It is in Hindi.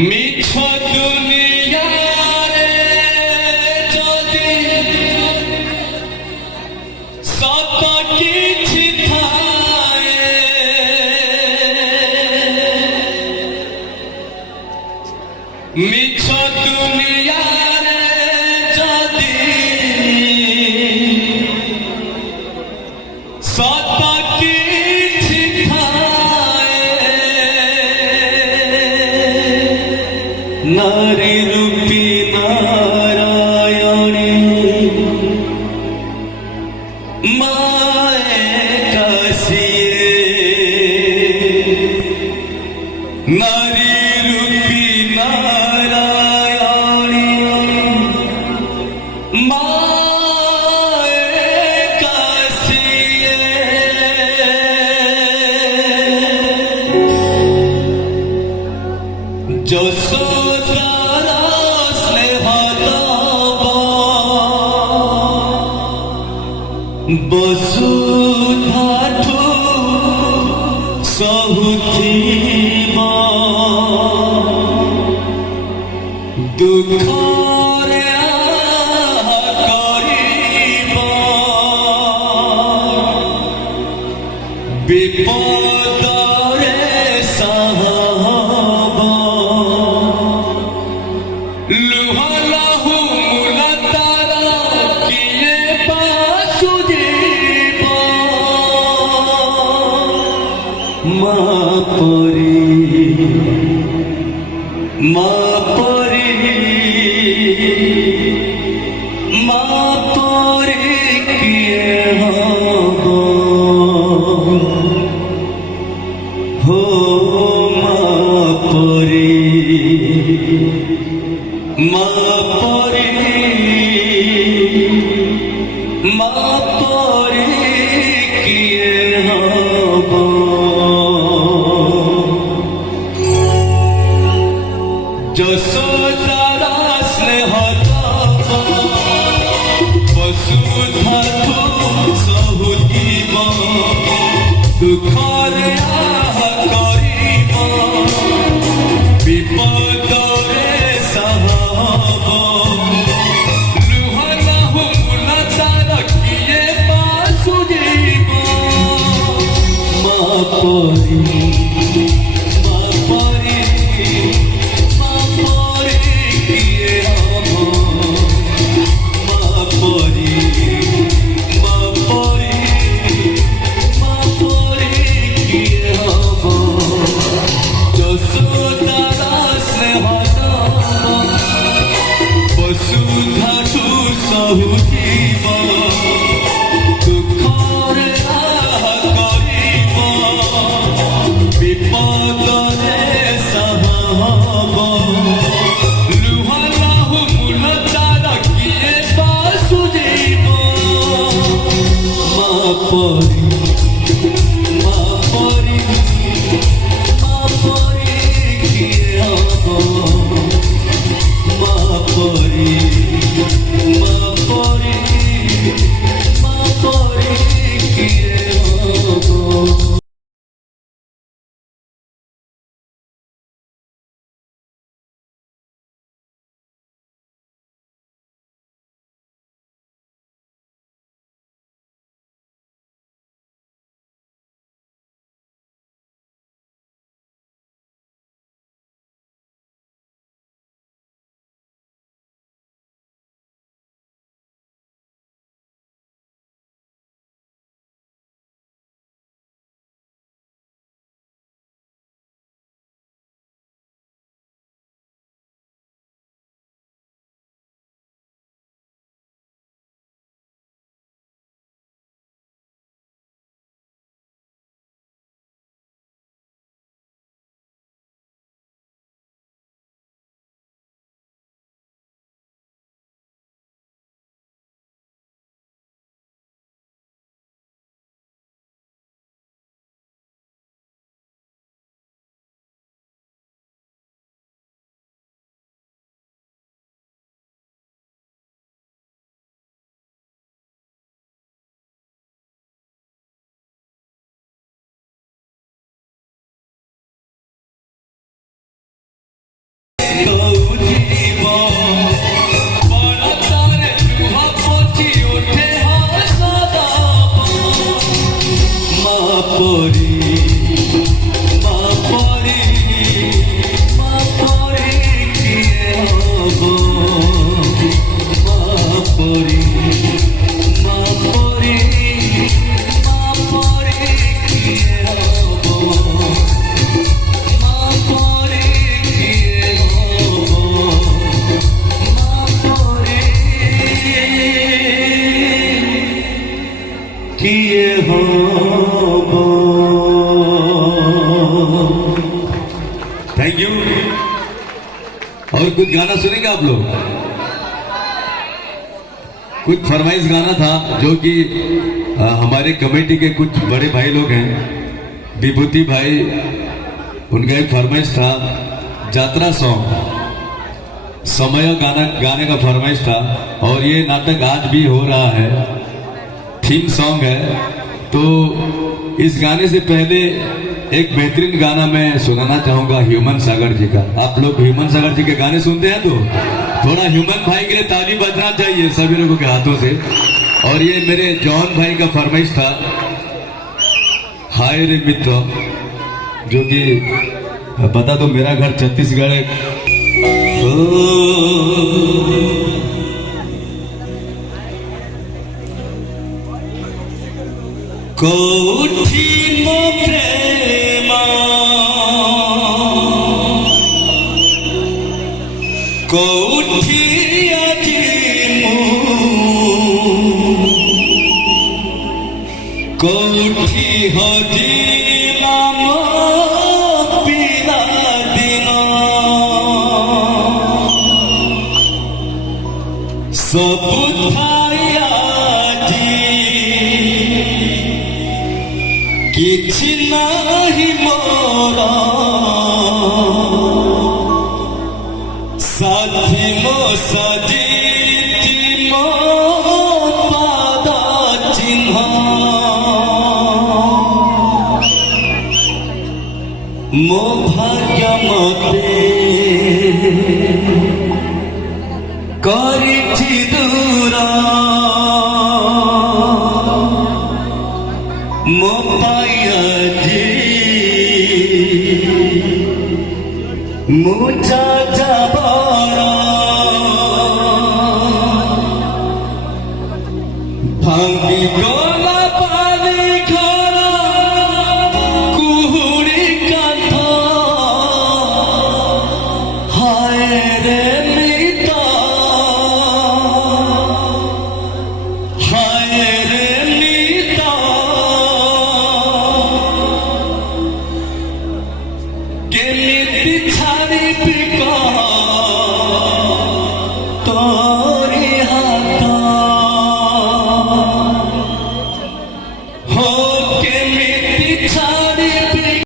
মিছ দুনিয়ারে যদি সত কিছু থাকে মিছ দুনিয়ারে যদি সত কিছু नारी रूपी नारायणी माए कासिए नारी रूपी नारायणी माए कासिए जो बसुधाठु सहुथिबा दुखरे करिबा विपदरे सहबा लुहलहु मुलतारा किए पासुदे माँ परी किए हो माँ परी किए যশোদারা স্নেহ বসুধাঠু সহুথিব দুঃখরে করিব বিপদরে সাহব লুহলাহু মুলতার কিয়ে পাসুজিব মা পরি বসুধাঠু সহুথিব দুঃখরে করিব বিপদরে সাহব লুহলাহু মুলতার কিয়ে পাসুজিব মা পরি কিয়ে মা পরি কিয়ে थैंक यू। और कुछ गाना सुनेंगे आप लोग? कुछ फरमाइश गाना था जो कि हमारे कमेटी के कुछ बड़े भाई लोग हैं, विभूति भाई, उनका एक फरमाइश था यात्रा सॉन्ग, समय गाने का फरमाइश था। और ये नाटक आज भी हो रहा है, थीम सॉन्ग है। तो इस गाने से पहले एक बेहतरीन गाना मैं सुनाना चाहूंगा ह्यूमन सागर जी का। आप लोग ह्यूमन सागर जी के गाने सुनते हैं तो थोड़ा ह्यूमन भाई के लिए ताली बजना चाहिए सभी लोगों के हाथों से। और ये मेरे जॉन भाई का फरमाइश था, हाय रे मित्र, जो कि बता दो मेरा घर छत्तीसगढ़ है। कोठी मो प्रेमा कोठी আজি कोठी हजिलाम पिला दिन सब କିଛି ନାହିଁ ମୋର ସାଥୀ ମୋ ସଜିତି ମୋ ପାଦ ଚିହ୍ନ ମୋ ଭାଗ୍ୟ ମତେ କରିଛି ଦୂର ମୋ ପାଇଆଜି ମୁଁ ଯାଯାବର ଭାଙ୍ଗି ଗଲା ପାଣି ଘର କୁହୁଡ଼ି କାନ୍ଥ ହାୟ ରେ ମିତ ହାୟ ରେ ମିତ କେମିତି ଛାଡ଼ିବି କହ